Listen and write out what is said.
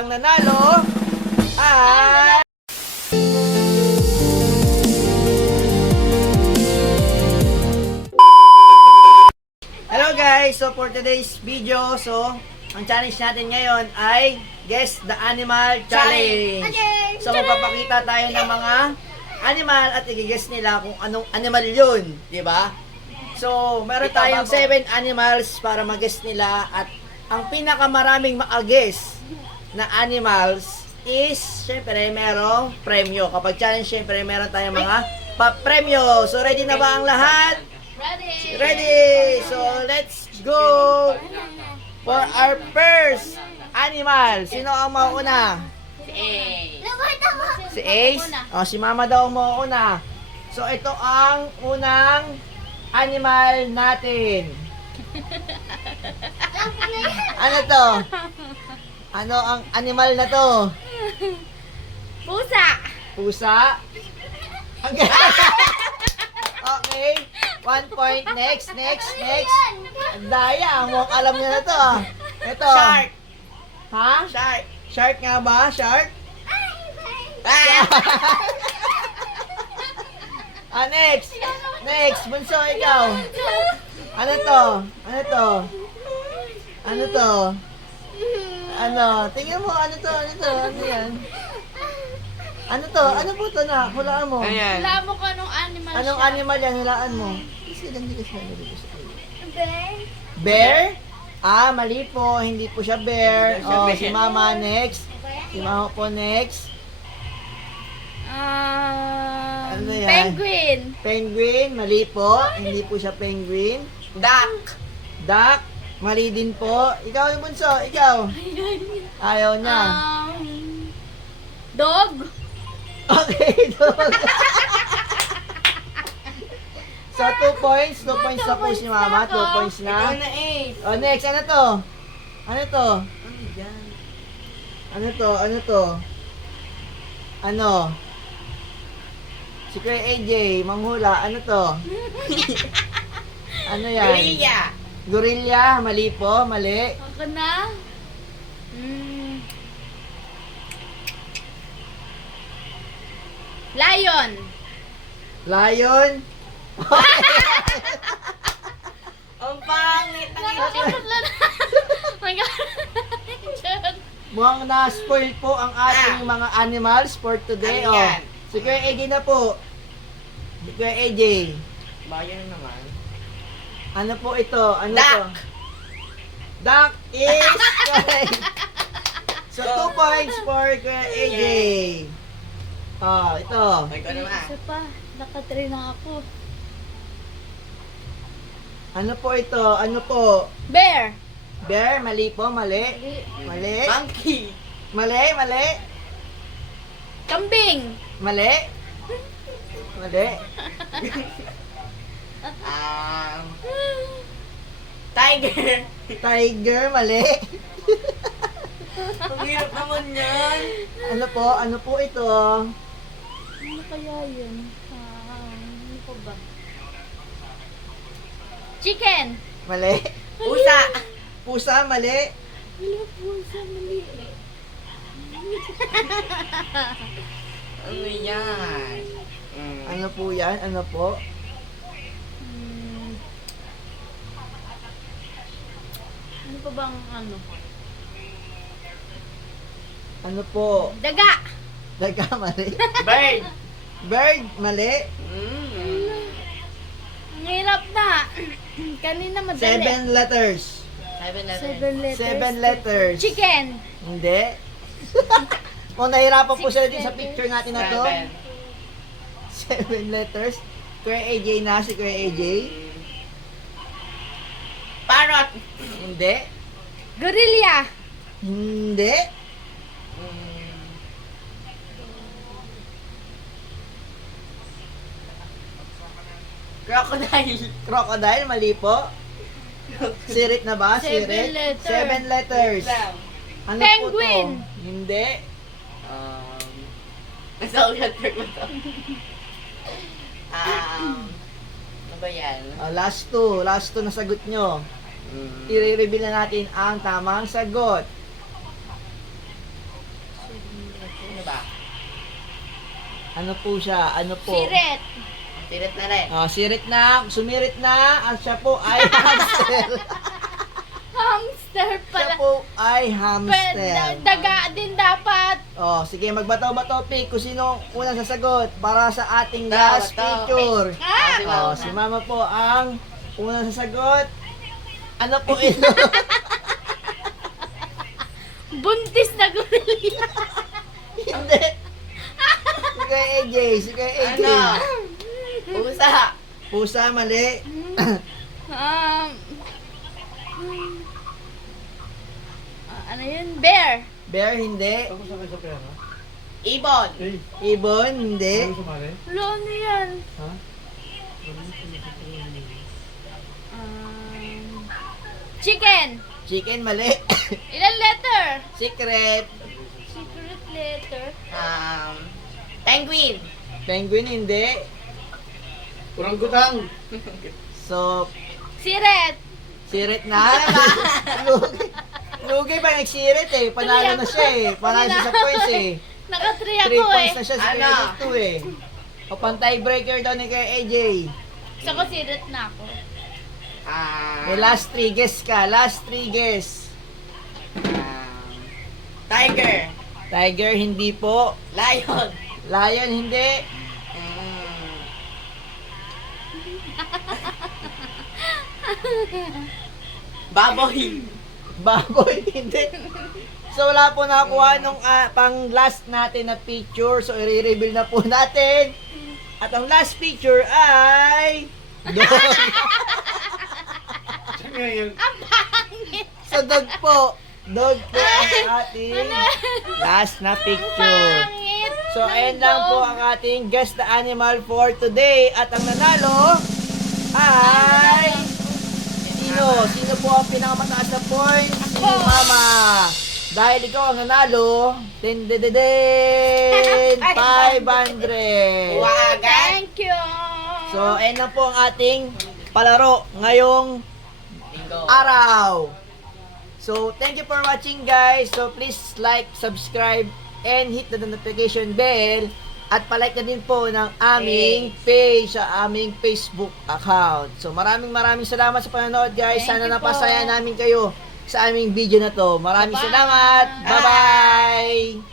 Ang nanalo ay... Hello guys! So for today's video, ang challenge natin ngayon ay Guess the Animal Challenge. So magpapakita tayo ng mga animal at i-guess nila kung anong animal yun, di ba? So meron tayong 7 animals para mag-guess nila at ang pinakamaraming maka-guess na animals is syempre merong premyo. Kapag challenge syempre meron tayong mga pa-premyo. So ready na ba ang lahat? Ready! Ready! So let's go for our first animal. Sino ang mauna? Si A. Si Ace? O, si Mama daw mauna. So ito ang unang animal natin. Ano to? Ano ang animal na to? Pusa! Pusa? Okay. Okay. 1 point. Next. Ang daya. Mukhang alam niya na to. Ito. Shark! Ha? Shark! Shark nga ba? Shark? Next. Bunso, ikaw. Ano to? Tingnan mo, ano yan? Ano po to na? Hulaan mo. Wala mo kung anong animal Anong siya. animal yan? Hulaan mo. Hindi kasi Bear? Bear? Mali po. Hindi po siya bear. Si Mama next. Si Mama po next. Ano yan? Penguin! Penguin? Mali po. Hindi po siya penguin. Duck! Duck? Mali din po. Ikaw yung bunso. Ikaw. Ayaw niya. Dog? Okay, dog. So, 2 points. 2 points na po si Mama. 2 points na. Ace. Next. Ano to? Ano? Si Kuya AJ, manghula. Ano to? Ano yan? Gorilla! Gorilla. Mali po. Mali. Ako na? Lion! Lion. Ang pangit! My God! Mukhang na-spoil po ang ating mga animals for today. Ano yan? Si Kuya AJ na po. Si Kuya AJ. Bayan naman. Ano po ito? Ano Duck. to? Duck is correct. So, 2 points for Kuya AJ. Ito. Ikaw naman. Isa pa, nakatry na ako. Ano po ito? Ano po? Bear! Bear? Mali po. Mali. Monkey! Mali. Kambing! Mali. Tiger! Tiger? Mali. Ang hirap naman yan. Ano po ito? Ano kaya yun? Ano pa ba? Chicken! Mali. Pusa! Pusa? Mali. Wala po sa mali. Ano yan? Ano po yan? Ano po? Ano pa bang ano? Ano po? Daga! Daga? Mali. Bird! Bird? Mali. Ang hirap na! Kanina madali. 7 letters. 7 letters. 7 letters. Chicken! Hindi. Kung nahirapan po sila din sa picture natin na to. 7 letters. Kuya AJ na, si Kuya AJ. Parrot! Hindi. Gorilla! Hindi. Crocodile! Crocodile, mali po. Sirit na ba? 7 Sirit? letters. 7 letters. Ano Penguin. po to? Hindi. Nasa ulat ko to. Ano ba yan? Last two na sagot nyo. I-reveal na natin ang tamang sagot. Ano po siya? Ano po? Siret. Sirit na rin. Sirit na, sumirit na, at siya po ay hamster. Hamster Siya pala. po ay hamster. Daga din dapat. Sige, magbato-bato pick kung sino unang sasagot para sa ating Bato, last bato. picture. Si Mama. Si Mama po ang unang sasagot. Ano po ito? Buntis na gorilla. Hindi. Si Kuya AJ, si Kuya AJ. Ano? Pusa. Pusa, mali. Ano yun? Bear. Bear, hindi. Ibon. Ibon, hindi. Lo, ano yan? Ha? Chicken. Chicken, mali. Ilan letter? Secret. Secret letter. Penguin. Penguin, hindi. Kurang-gutang. So, Siret. sirit na. Lugi. Lugi pa nagsirit eh. Panalo na siya eh. Panalo siya sa points eh. Naka-3 3 ako eh. points na siya si Ano? Kuya Dito eh. O pantay breaker daw ni Kuya AJ. So ko siret na ako. May last 3 guess ka. Last 3 guess. Tiger. Tiger, hindi po. Lion. Lion, hindi. Baboy. Baboy, hindi. So wala po nakakuha nung pang last natin na picture. So i-reveal na po natin. At ang last picture ay dog. Saan nga yan? So dog po. Dog po ang ating last na picture. Pangit. So ayan lang po ang ating Guess the Animal for today. At ang nanalo ay sino? Sino po ang pinakamataas na points? Si Mama. Dahil ikaw ang nanalo, 500. Wagan. Thank you. So, ayan lang po ang ating palaro ngayong Bingo. araw. So, thank you for watching guys. So, please like, subscribe, and hit the notification bell. At palike na din po ng aming page sa aming Facebook account. So, maraming salamat sa panonood guys. Thank Sana you napasaya po. namin kayo sa aming video na to. Maraming Bye-bye. salamat. Bye-bye!